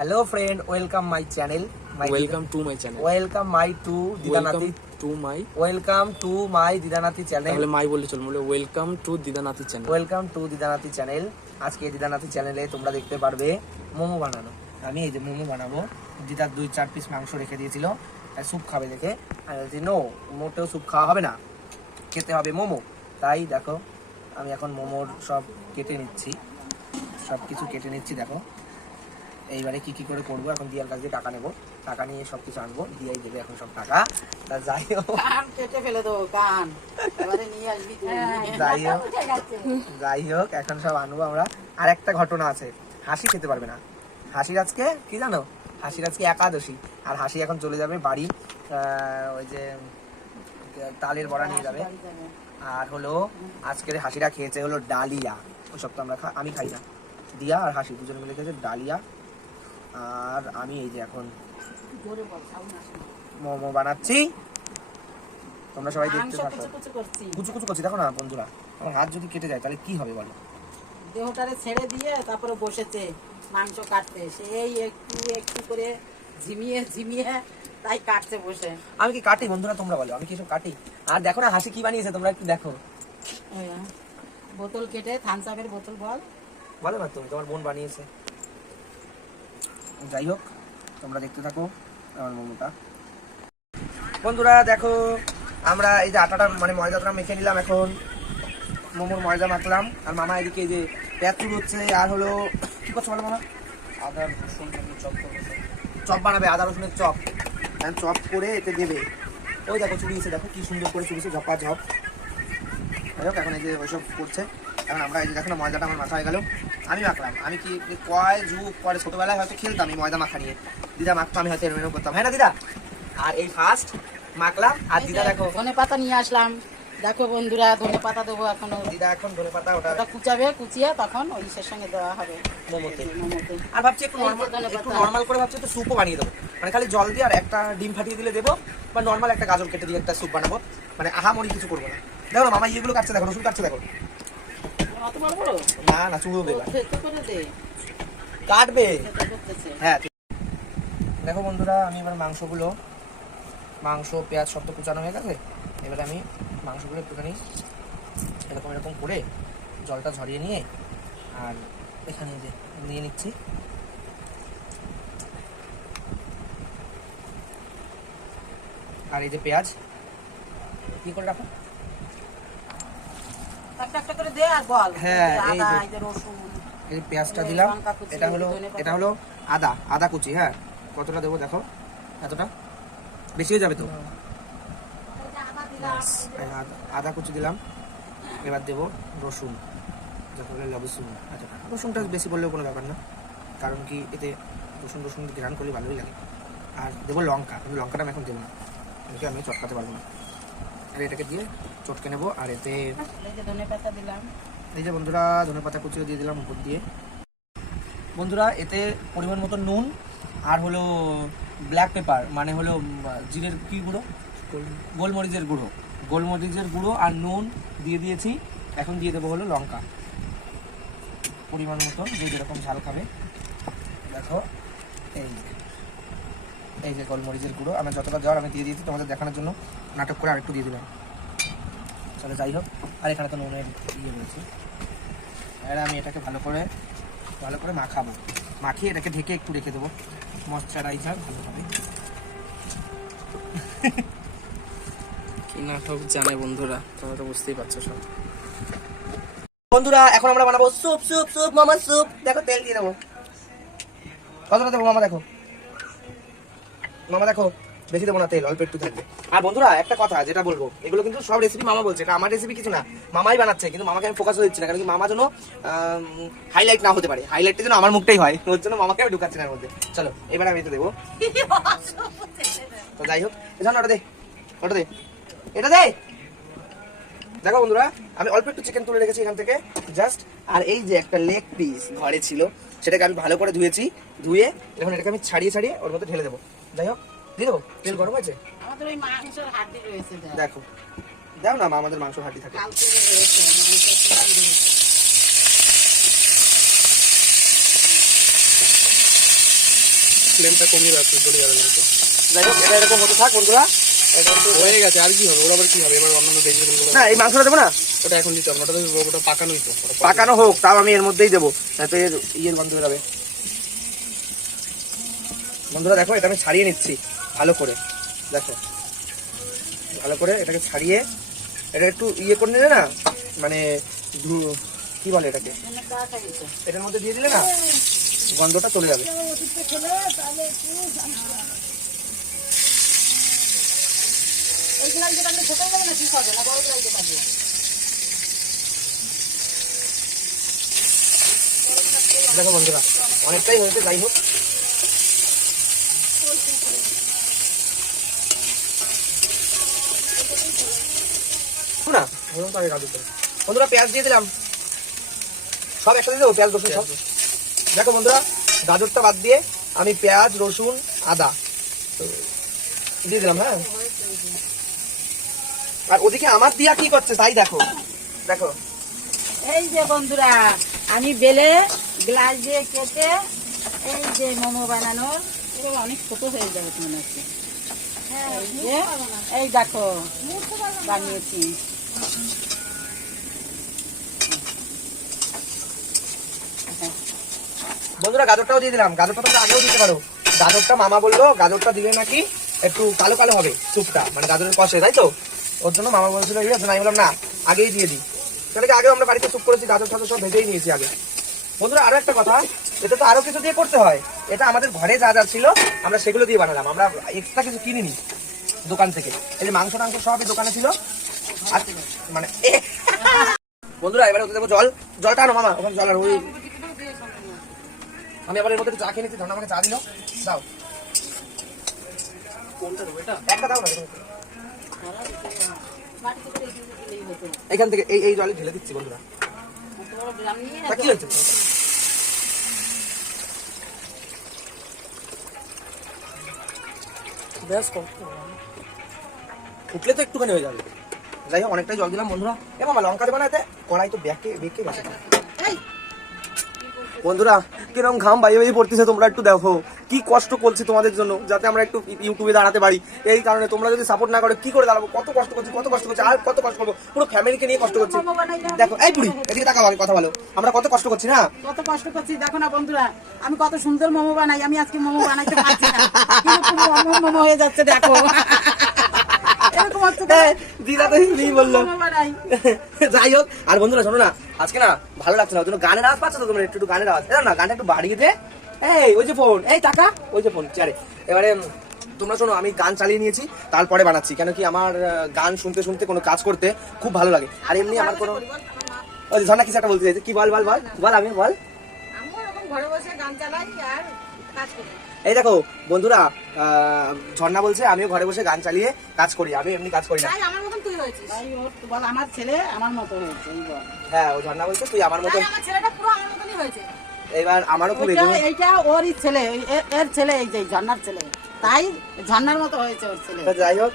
Hello friend, welcome my channel. Welcome to my channel. Welcome my to Didanati. Welcome to my Didanati channel. তাহলে মাই বললে চল বলে welcome to দিদানাথি channel. Welcome to দিদানাথি channel. আজকে দিদানাথি চ্যানেলে তোমরা দেখতে পারবে মোমো বানানো। আমি এই যে মোমো বানাবো। দিদার 2-4 পিস মাংস রেখে দিয়েছিল, স্যুপ খাবে দেখে। আমি বলছি নো, মোটেও স্যুপ খাওয়া হবে না, খেতে হবে মোমো। তাই দেখো আমি এখন মোমোর সব কেটে নিচ্ছি, সব কিছু কেটে নিচ্ছি। দেখো এইবারে কি কি করে করবো, এখন দিয়ার কাছ দিয়ে টাকা নেবো, টাকা নিয়ে সব কিছু আনবো, দিয়াই দেবে এখন সব টাকা। তা যাই হোক যাই হোক এখন সব আনবো আমরা। আর একটা ঘটনা আছে, হাসি খেতে পারবে না। হাসির আজকে কি জানো, হাসির আজকে একাদশী। আর হাসি এখন চলে যাবে বাড়ি, ওই যে তালের বড়া নিয়ে যাবে। আর হলো আজকের হাসিরা খেয়েছে হলো ডালিয়া, ওইসব তো আমরা আমি খাই না। দিয়া আর হাসি দুজন মিলে খেয়েছে ডালিয়া। আর আমি এই যে এখন মোমো বানাচ্ছি, তোমরা সবাই দেখতে পাচ্ছ। কুচু কুচু করছি, দেখো না বন্ধুরা, আমার হাত যদি কেটে যায় তাহলে কি হবে বলো। দেহটারে ছেড়ে দিয়ে তারপরে বসেছে মাংস কাটতে, সেই একটু একটু করে ঝিমিয়ে ঝিমিয়ে তাই কাটছে বসে। আমি কি কাটি বন্ধুরা, তোমরা বলো, আমি কি সব কাটি? আর দেখো না হাসি কি বানিয়েছে, তোমরা একটু দেখো। বোতল কেটে থামস আপের বোতল বলো না তুমি, তোমার বোন বানিয়েছে। যাই হোক তোমরা দেখতে থাকো আমার মোমোটা। বন্ধুরা দেখো আমরা এই যে আটাটা মানে ময়দাটা মেখে নিলাম, এখন মোমোর ময়দা মাখলাম। আর মামা এদিকে এই যে পেঁয়াজ হচ্ছে, আর হলো কি করছো বলো মামা? আদা রসুন চপ বানাবে, আদা রসুনের চপ। চপ করে এতে দেবে। ওই দেখো চুড়িয়েছে, দেখো কি সুন্দর করে চুড়িয়েছে, ঝপা ঝপ। যাই হোক এখন এই যে ওইসব করছে। এখন আমরা এই যে দেখো না ময়দাটা আমার মাথা হয়ে গেল, আমি মাখলাম। আমি কি কয় যুগ পরে ছোটবেলায় হয়তো খেলতাম এই ময়দা মাখা নিয়ে, দিদা মাখতো, আমি হয়তো এরকম করতাম, হ্যাঁ না দিদা? আর এই ফার্স্ট মাখলাম। আর দিদা দেখো ধনে পাতা নিয়ে আসলাম, দেখো বন্ধুরা ধনে পাতা দেবো এখন। দিদা এখন ধনে পাতা ওটা কুচাবে, কুচিয়ে তখন ওইসের সঙ্গে দেওয়া হবে মোমোতে। আর ভাবছি একটু নর্মাল করে ভাবছি একটু স্যুপও বানিয়ে দেবো, মানে খালি জল দিয়ে আর একটা ডিম ফাটিয়ে দিলে দেবো, বা নর্মাল একটা গাজর কেটে দিয়ে একটা স্যুপ বানাবো, মানে আহামরি কিছু করবো না। দেখো না মামা ইয়েগুলো কাটছে, দেখো রসুন কাটছে, দেখো। না না চুড়বে কাটবে, হ্যাঁ। দেখো বন্ধুরা আমি এবার মাংস পেঁয়াজ সব তো কুচানো হয়ে গেছে। এবারে আমি মাংসগুলো একটুখানি এরকম এরকম করে জলটা ঝরিয়ে নিয়ে আর এখানে যে নিয়ে নিচ্ছি। আর এই যে পেঁয়াজ কি করে রাখো, হ্যাঁ এই পেঁয়াজটা দিলাম। এটা হলো আদা কুচি। হ্যাঁ কতটা দেবো দেখো, এতটা বেশি হয়ে যাবে তো। আদা কুচি দিলাম। এবার দেবো রসুন, যাতে রসুনটা বেশি বললেও কোনো ব্যাপার না, কারণ কি এতে রসুন গ্রান করলে ভালোই লাগে। আর দেবো লঙ্কা, কিন্তু লঙ্কাটা আমি এখন দেবো না, আমি চটকাতে পারবো না। আর এটাকে দিয়ে চটকে নেবো। আর এতে ধনে পাতা দিলাম, এই যে বন্ধুরা ধনে পাতা কুচিও দিয়ে দিলাম উপর দিয়ে। বন্ধুরা এতে পরিমাণ মতো নুন, আর হলো ব্ল্যাক পেপার মানে হলো জিরের কি গুঁড়ো, গোলমরিচের গুঁড়ো আর নুন দিয়ে দিয়েছি। এখন দিয়ে দেবো হলো লঙ্কা পরিমাণ মতো, যে যেরকম ঝাল খাবে। দেখো এই যে গোলমরিচের গুঁড়ো আমার যতটা দেওয়ার আমি দিয়ে দিয়েছি, তোমাদের দেখানোর জন্য নাটক করে আরেকটু দিয়ে দিলাম। চলো যাই হোক, আর এখানে তো নুনের ইয়ে রয়েছে। আর আমি এটাকে ভালো করে মাখাবো, মাখিয়ে এটাকে ঢেকে একটু রেখে দেবো, ময়শ্চারাইজার ভালো হবে। কি নাটক জানে বন্ধুরা, তোমরা তো বুঝতেই পারছো সব। বন্ধুরা এখন আমরা বানাবো স্যুপ মামা স্যুপ। দেখো তেল দিয়ে দেবো, কতটা দেবো মামা দেখো, বেশি দেবো না তেল, অল্প একটু থাকবে। আর বন্ধুরা একটা কথা যেটা বলবো, এগুলো কিন্তু সব রেসিপি মামা বলছে, এটা আমার রেসিপি কিছু না, মামাই বানাচ্ছে। কিন্তু মামাকে আমি ফোকাস হচ্ছি না, কারণ কি মামা যেন হাইলাইট না হতে পারে, হাইলাইটটা যেন আমার মুখটাই হয়, ওর জন্য মামাকে আমি ঢুকাচ্ছি না এর মধ্যে। চলো এবার আমি এটা দেবো। তো যাই হোক ওটা দে এটা দে। দেখো বন্ধুরা আমি অল্প একটু চিকেন তুলে রেখেছি এখান থেকে জাস্ট। আর এই যে একটা লেগ পিস ঘরে ছিল, সেটাকে আমি ভালো করে ধুয়ে এখন এটাকে আমি ছাড়িয়ে ওর মধ্যে ঢেলে দেবো। যাই হোক দিয়ে দেবো, তেল গরম হয়েছে। আমাদের ওই মাংসের হাড্ডি রয়েছে, দেখো দাও না মা, আমাদের মাংস হাড্ডি থাকে। ফ্লেমটা কমিয়ে রাখছি, চলে যাবে না তো। যাই হোক, এটা এরকম হতে থাক বন্ধুরা। এটা একটু হয়ে গেছে, আর কি হবে? ওর আবার কি হবে এবার? অন্যান্য ভেজিটেবলগুলো না, এই মাংসটা দেবো না, ওটা এখন দিতে হবে না, ওটা পাকানোই তো। ওটা পাকানো হোক, তাও আমি এর মধ্যেই দেবো, তো এর ইয়ের গন্ধ বেরোবে। বন্ধুরা দেখো, এটা আমি ছাড়িয়ে নিচ্ছি ভালো করে। দেখো ভালো করে এটাকে ছাড়িয়ে, এটা একটু ইয়ে করে নিলে না, মানে কি বলে এটাকে, এটার মধ্যে দিয়ে দিলে না গন্ধটা চলে যাবে। দেখো বন্ধুরা, অনেকটাই হয়েছে, যাই হোক। না বন্ধুরা, পেঁয়াজ দিয়ে দিলাম, সব একসাথে দেবো, পেঁয়াজ রসুন সব। দেখো বন্ধুরা, গাজরটা বাদ দিয়ে আমি পেঁয়াজ রসুন আদা দিয়ে দিলাম। হ্যাঁ, আর ওদিকে আমার দিয়া কি করছে তাই দেখো। দেখো এই যে বন্ধুরা, আমি বেলে গ্লাস দিয়ে কেটে এই যে মোমো বানানোর, এগুলো অনেক ছোট হয়ে যাবে মনে হচ্ছে। এই যে, এই দেখো বানিয়েছি। বন্ধুরা, গাজরটাও দিয়ে দিলাম, গাজরটা তোমরা আগেও দিতে পারো। গাজরটা মামা বললো গাজরটা দিলে নাকি একটু কালো কালো হবে স্যুপটা, মানে গাজরের কষে, তাই তো? ওর জন্য মামা বলছিল ইয়ে, আমি বললাম না আগেই দিয়ে দিই। সেটাকে আগেও আমরা বাড়িতে স্যুপ করেছি, গাজর টাজর সব ভেজেই নিয়েছি আগে। বন্ধুরা, আরো একটা কথা, এটা তো আরো কিছু দিয়ে করতে হয়। এটা আমাদের ঘরে যা যা ছিল আমরা সেগুলো দিয়ে বানালাম, আমরা এক্সট্রা কিছু কিনিনি দোকান থেকে। এই যে মাংস টাংস সবই দোকানে ছিল। আর মানে বন্ধুরা, এবারে ওতে দেবো জল। জলটা আনো মামা, ওখানে জল আর ওই আমি আবার এর মধ্যে চা খেয়ে নিচ্ছি। ধরুন আমাকে চা দিল, দাও। কোনটা দেবো? এটা একটা দাও না, এখান থেকে এই জলে ঢেলে দিচ্ছি বন্ধুরা। তা কি হয়েছে? ব্যাস কম। ফুটলে তো একটুখানি হয়ে যাবে। যাই হোক, অনেকটাই জল দিলাম বন্ধুরা। এ মামা, লঙ্কা দেবো না এতে? কড়াই তো বেঁকে গেছে। বন্ধুরা, কিরকম ঘাম বাইয়ে বাইয়ে পড়তেছে, তোমরা একটু দেখো। কি কষ্ট করছি তোমাদের জন্য, যাতে আমরা একটু ইউটিউবে দাঁড়াতে পারি। এই কারণে তোমরা যদি সাপোর্ট না করো কি করে দাঁড়াবো? কত কষ্ট করছি, আর কত কষ্ট করবো, পুরো ফ্যামিলিকে নিয়ে কষ্ট করছি। দেখো, এই বুড়ি এদিকে তাকাও, আগে কথা বলো। আমরা কত কষ্ট করছি না? কত কষ্ট করছি দেখো না বন্ধুরা, আমি কত সুন্দর মোমো বানাই। আমি আজকে মোমো বানাইতে পারছি না, কিন্তু মোমো হয়ে যাচ্ছে দেখো। এরকম হচ্ছে তো। দিদা তো এই বললো। মোমো বানাই। যাই হোক, আর বন্ধুরা শোনো না, আজকে না ভালো লাগছে না, ওই জন্য গানের আওয়াজ পাচ্ছ তো তোমরা? একটু গানের আওয়াজ না, গানটা একটু বাড়িয়ে দে। এই ওই যে ফোন, এই টাকা, ওই যে ফোন চেয়ারে। এবারে তোমরা শোনো, আমি গান চালিয়ে নিয়েছি, তারপরে বানাচ্ছি। কেন কি আমার গান শুনতে শুনতে কোনো কাজ করতে খুব ভালো লাগে। আর এমনি আমার কোনো ওই ঝর্ণা কিছু একটা বলতে চাইছে, কি বল বল বল বল, আমি বল। আমিও এরকম ঘরে বসে গান চালাই আর কাজ করি। এই দেখো বন্ধুরা, ঝর্ণা বলছে আমিও ঘরে বসে গান চালিয়ে কাজ করি, আমি এমনি কাজ করি না। তাই আমার মতন তুই হয়েছিস। তাই ওর বল, আমার ছেলে আমার মতো হয়েছে, এই বল। হ্যাঁ, ও ঝর্ণা বলছে তুই আমার মতন। তাই আমার ছেলেটা পুরো আমার মতনই হয়েছে। এবার আমারও খুব এইটা ওরই ছেলে, এর ছেলে, এই যে ঝর্ণার ছেলে, তাই ঝর্ণার মতো হয়েছে ওর ছেলে। যাই হোক,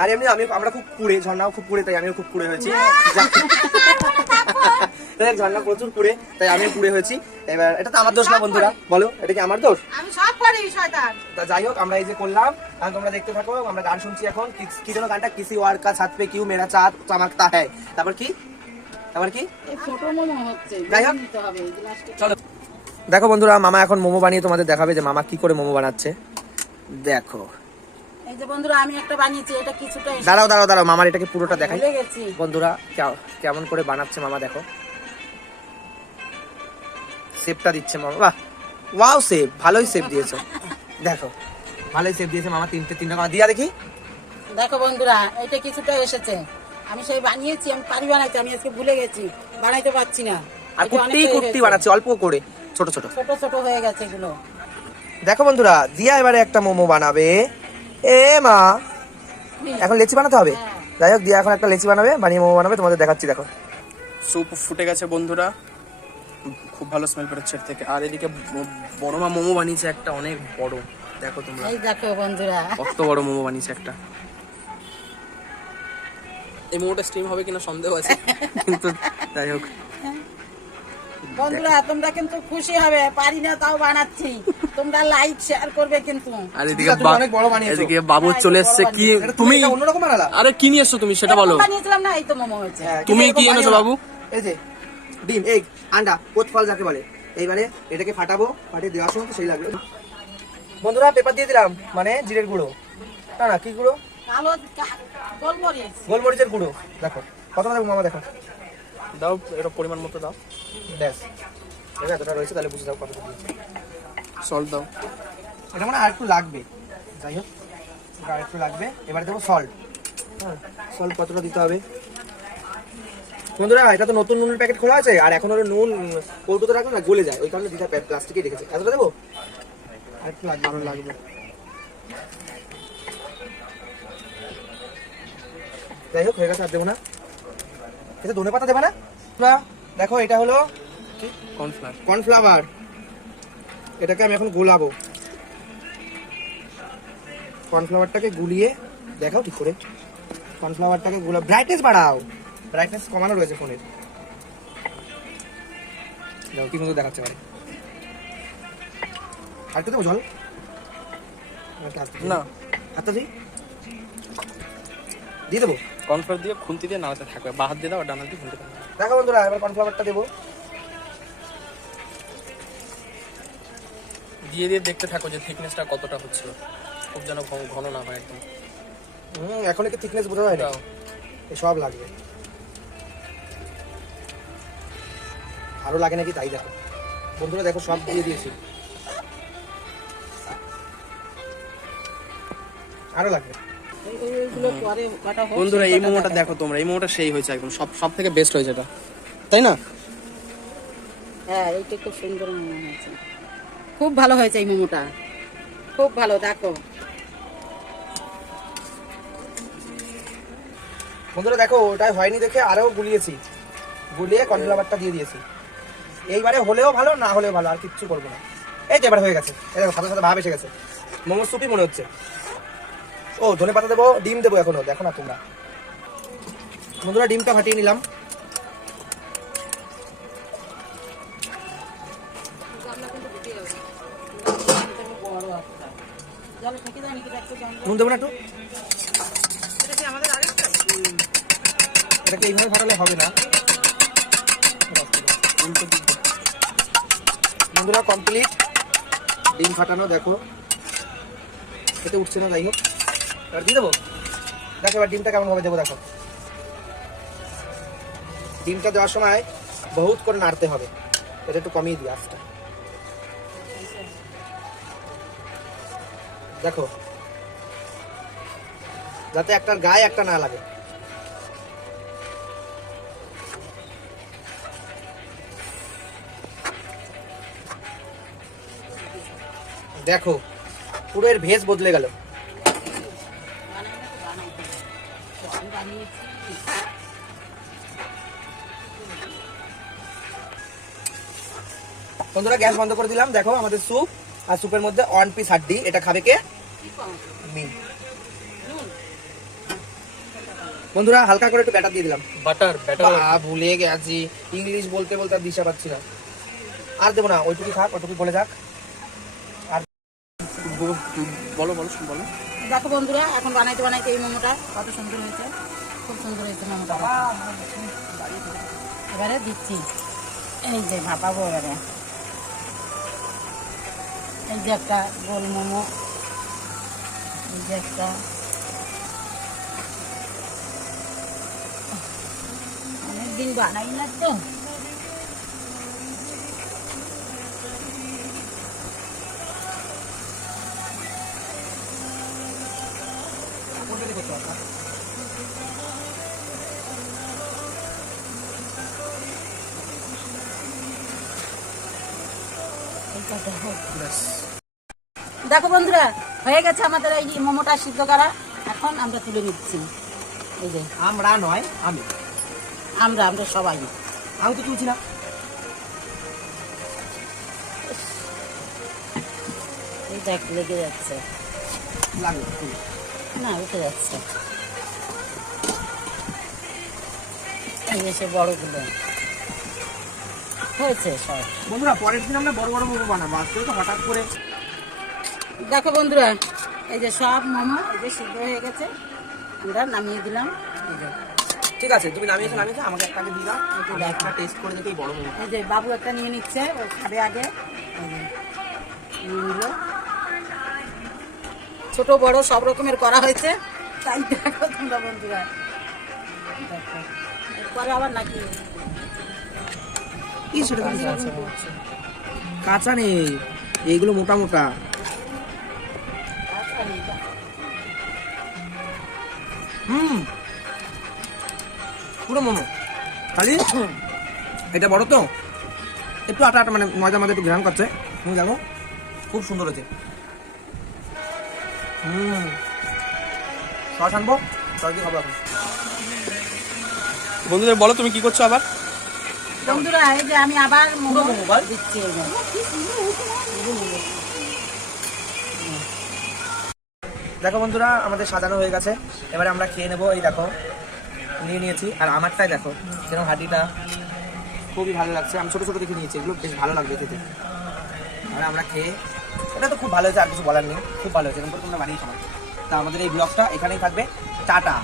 আর এমনি আমরা খুব কুড়ে, ঝর্ণাও খুব কুড়ে, তাই আমিও খুব কুড়ে হয়েছি। ঝর্ণা প্রচুর কুড়ে, তাই আমিও কুড়ে হয়েছি। এবার এটা তো আমার দোষ না বন্ধুরা, বলো এটা কি আমার দোষ? আমি সব পারি শয়তান। তা যাই হোক, আমরা এই যে করলাম, আর তোমরা দেখতে থাকো। আমরা গান শুনছি এখন। কি যেন গানটা? কিসি ওয়ার কা ছাদ পে কিউ মেরা চাঁদ চমকতা হ্যায়। তারপর কি? এই ছোট মোমো হচ্ছে, যাই হোক, নিতে হবে এই গ্লাসটা। চলো। দেখো বন্ধুরা, মামা এখন মোমো বানিয়ে তোমাদের দেখাবে যে মামা কি করে মোমো বানাচ্ছে। দেখো এই যে বন্ধুরা, আমি একটা বানিয়েছি, এটা কিছুটা দাঁড়াও, মামার এটাকে পুরোটা দেখাই ভুলে গেছি। বন্ধুরা। কেমন করে বানাচ্ছে মামা, দেখো। শেপটা দিচ্ছে মামা, বাহ, ওয়াও শেপ, ভালোই শেপ দিয়েছো। দেখো, ভালোই শেপ দিয়েছে মামা। তিনটে দিয়া দেখি। দেখো বন্ধুরা, এটা কিছুটা এসেছে। আমি সেই বানিয়েছি, আমি পারি বানাইতে, আমি আজকে ভুলে গেছি, বানাইতে পারছি না। আর কুট্টি বানাচ্ছে অল্প করে, ছোট ছোট ছোট হয়ে গেছে এগুলো। দেখো বন্ধুরা, দিয়া এবারে একটা মোমো বানাবে। এ মা, এখন লেচি বানাতে হবে। যাই হোক, দিয়া এখন একটা লেচি বানাবে, বানিয়ে মোমো বানাবে, তোমাদের দেখাচ্ছি। দেখো, স্যুপ ফুটে গেছে বন্ধুরা, খুব ভালো স্মেল বেরোচ্ছে এর থেকে। আর এদিকে বড় মা মোমো বানিয়েছে একটা, অনেক বড়। দেখো তোমরা, এই দেখো বন্ধুরা, কত বড় মোমো বানিয়েছে একটা। এই মোমোটা স্টিম হবে কিনা সন্দেহ আছে, কিন্তু যাই হোক, বন্ধুরা তোমরা কিন্তু খুশি হবে, পারি না তাও বানাচ্ছি, তোমরা লাইক শেয়ার করবে কিন্তু। আর এদিকে তুমি অনেক বড় বানিয়েছো। এদিকে বাবু চলে এসছে। কি তুমি এটা অন্যরকম বানালা? আরে কি নিয়ে এসছো তুমি সেটা বলো। এরকম বানিয়েছিলাম না, এই তো মোমো হয়েছে। হ্যাঁ, তুমি কিন্তু কি এরকম এনেছো বানিও না। বাবু? এই যে ডিম, এগ, আন্ডা, কোতফল যাকে বলে। এইবারে এটাকে ফাটাবো, ফাটিয়ে দেওয়ার সময় তো সেই লাগবে। বন্ধুরা পেপার দিয়ে দিলাম, মানে জিরের গুঁড়ো, না না কি গুঁড়ো, কালো গোলমরিচ। গোলমরিচের গুঁড়ো। দেখো কতটা দেবো মামা, দেখো দাও, এটা পরিমাণ মতো দাও। ব্যাস এটা এতটা রয়েছে, তাহলে বুঝে যাও কতটা দিয়েছি। সল্ট দাও। এটা মানে আর একটু লাগবে, যাই হোক এটা আর একটু লাগবে। এবারে দেবো সল্ট। হ্যাঁ, সল্ট কতটা দিতে হবে বন্ধুরা? এটা তো নতুন নুনের প্যাকেট খোলা আছে, আর এখন ওর নুন কৌটোতে রাখলে না গলে যায়, ওই কারণে দিতে প্লাস্টিকে রেখেছে। এতটা দেবো, আর একটু লাগবে, আরো লাগবে। যাই হোক হয়ে গেছে, আর দেবো না। এটা ধনে পাতা দেবে না? দেখো এটা হলো কর্নফ্লাওয়ার। কর্নফ্লাওয়ার, এটাকে আমি এখন গোলাবো। কর্নফ্লাওয়ারটাকে গুলিয়ে দেখাও ঠিক করে। কর্নফ্লাওয়ারটাকে গুলা, ব্রাইটনেস বাড়াও, ব্রাইটনেস কমানো রয়েছে ফোনের। দেখো কি সুন্দর দেখাচ্ছে মানে। আর একটু দেবো জল, না হাতটা দিই, দিয়ে দেবো। কর্নফ্লাওয়ার দিয়ে খুন্তি দিয়ে নাড়াতে থাকবে, বাঁ হাত দিয়ে দাও আর ডান হাত দিয়ে খুন্তি দাও। দেখো বন্ধুরা এবার কর্নফ্লাওয়ারটা দেবো, দিয়ে দিয়ে দেখতে থাকো যে থিকনেসটা কতটা হচ্ছে, খুব যেন ঘন না হয় একদম। এখন কি থিকনেস বোঝা যায় না, দাও। সব লাগবে। আরো লাগে নাকি তাই দেখো বন্ধুরা, দেখো সব দিয়ে দিয়েছি, আরো লাগবে। এইগুলো পরে কাটা হোক। বন্ধুরা এই মোমোটা দেখো তোমরা, এই মোমোটা সেই হয়েছে একদম, সব থেকে বেস্ট হয়েছে এটা, তাই না? হ্যাঁ এইটা খুব সুন্দর মোমো হয়েছে, খুব ভালো হয়েছে এই মোমোটা, খুব ভালো। দেখো বন্ধুরা দেখো ওটাই হয়নি দেখে আরো গুলিয়েছি, গুলিয়ে কর্নফ্লাওয়ারটা দিয়ে দিয়েছি। এইবারে হলেও ভালো, না হলেও ভালো, আর কিচ্ছু করবো না। এই তো এবার হয়ে গেছে, এই দেখো সাথে সাথে ভাব এসে গেছে, মোমোর সুপই মনে হচ্ছে। ও ধনে পাতা দেবো, ডিম দেবো এখনো, দেখো না তোমরা। বন্ধুরা ডিমটা ফাটিয়ে নিলাম। নুন দেবো না একটু? এটাকে এইভাবে ফাটালে হবে না। বন্ধুরা কমপ্লিট ডিম ফাটানো, দেখো এতে উঠছে না, যাই হোক এবার দিয়ে দেবো। দেখো এবার ডিমটা কেমন ভাবে দেবো, দেখো ডিমটা দেওয়ার সময় বহুত করে নাড়তে হবে, এটা একটু কমিয়ে দিই আঁচটা। দেখো যাতে একটার গায়ে একটা না লাগে। দেখো পুরো এর ভেজ বদলে গেল। বন্ধুরা গ্যাস বন্ধ করে দিলাম, দেখো আমাদের স্যুপ, আর স্যুপের মধ্যে 1 পিস হাড্ডি। এটা খাবে কে? মি। বন্ধুরা হালকা করে একটু ব্যাটার দিয়ে দিলাম, বাটার ভুলে গেছি, ইংলিশ বলতে বলতে আর দিশা পাচ্ছি না। আর দেবো না, ওইটুকু থাক, ওইটুকু বলে যাক। বলো বলো বলো। দেখো বন্ধুরা এখন বানাইতে বানাইতে এই মোমোটা কত সুন্দর হয়েছে, খুব সুন্দর হয়েছে মোমোটা। এবারে দিচ্ছি, এই যে ভাপাবো এবারে। এই যে একটা গোল মোমো, এই যে একটা, অনেকদিন বানাই না তো। দেখো বন্ধুরা হয়ে গেছে আমাদের এই মোমোটা সিদ্ধ করা, এখন আমরা তুলে নিচ্ছি। এই যে আমরা নয়, আমি, আমরা সবাই, আমি তো তুলছি না। এই দেখ লেগে যাচ্ছে, লাগবে না উঠে যাচ্ছে। এই যে সে বড়গুলো, হয়েছে সব। বন্ধুরা পরের দিন আমরা বড় বড় মোমো বানাবো, আজকে তো হঠাৎ করে। দেখো বন্ধুরা, এই যে সব মোমো এই যে সিদ্ধ হয়ে গেছে, আমরা নামিয়ে দিলাম। এই যে ঠিক আছে, তুমি নামিয়েছো আমাকে একটা দিয়ে দাও, একটা টেস্ট করে দেখি বড় মোমো। এই যে বাবু একটা নিয়ে নিচ্ছে, ও খাবে আগে। এই যে নিয়ে নিল, ছোট বড় সব রকমের করা হয়েছে, তাই দেখো তোমরা বন্ধুরা। দেখো এরপরে আবার নাকি কাঁচা নেই, এইগুলো মোটা মোটা। পুরো মোমো, খালি এটা বড় তো একটু আটা আটা, মানে ময়দা ময়দা একটু ঘ্রাণ করছে। তুমি দেখো খুব সুন্দর হয়েছে। সস আনবো, সস দিয়ে খাবো এখন। বন্ধুদের বলো তুমি কি করছো আবার? বন্ধুরা এই যে আমি আবার মোমো মোবাইল দিচ্ছি। এই যে দেখো বন্ধুরা, আমাদের সাজানো হয়ে গেছে, এবারে আমরা খেয়ে নেবো। এই দেখো নিয়ে নিয়েছি, আর আমারটাই দেখো যেরকম হাঁটিটা খুবই ভালো লাগছে। আমি ছোটো ছোটো দেখে নিয়েছি, এগুলো বেশ ভালো লাগবে খেতে। আর আমরা খেয়ে, এটা তো খুব ভালো হয়েছে, আর কিছু বলার নেই, খুব ভালো হয়েছে। এরকম করে তোমরা বানিয়ে খাবো। তা আমাদের এই ব্লগটা এখানেই থাকবে, টাটা।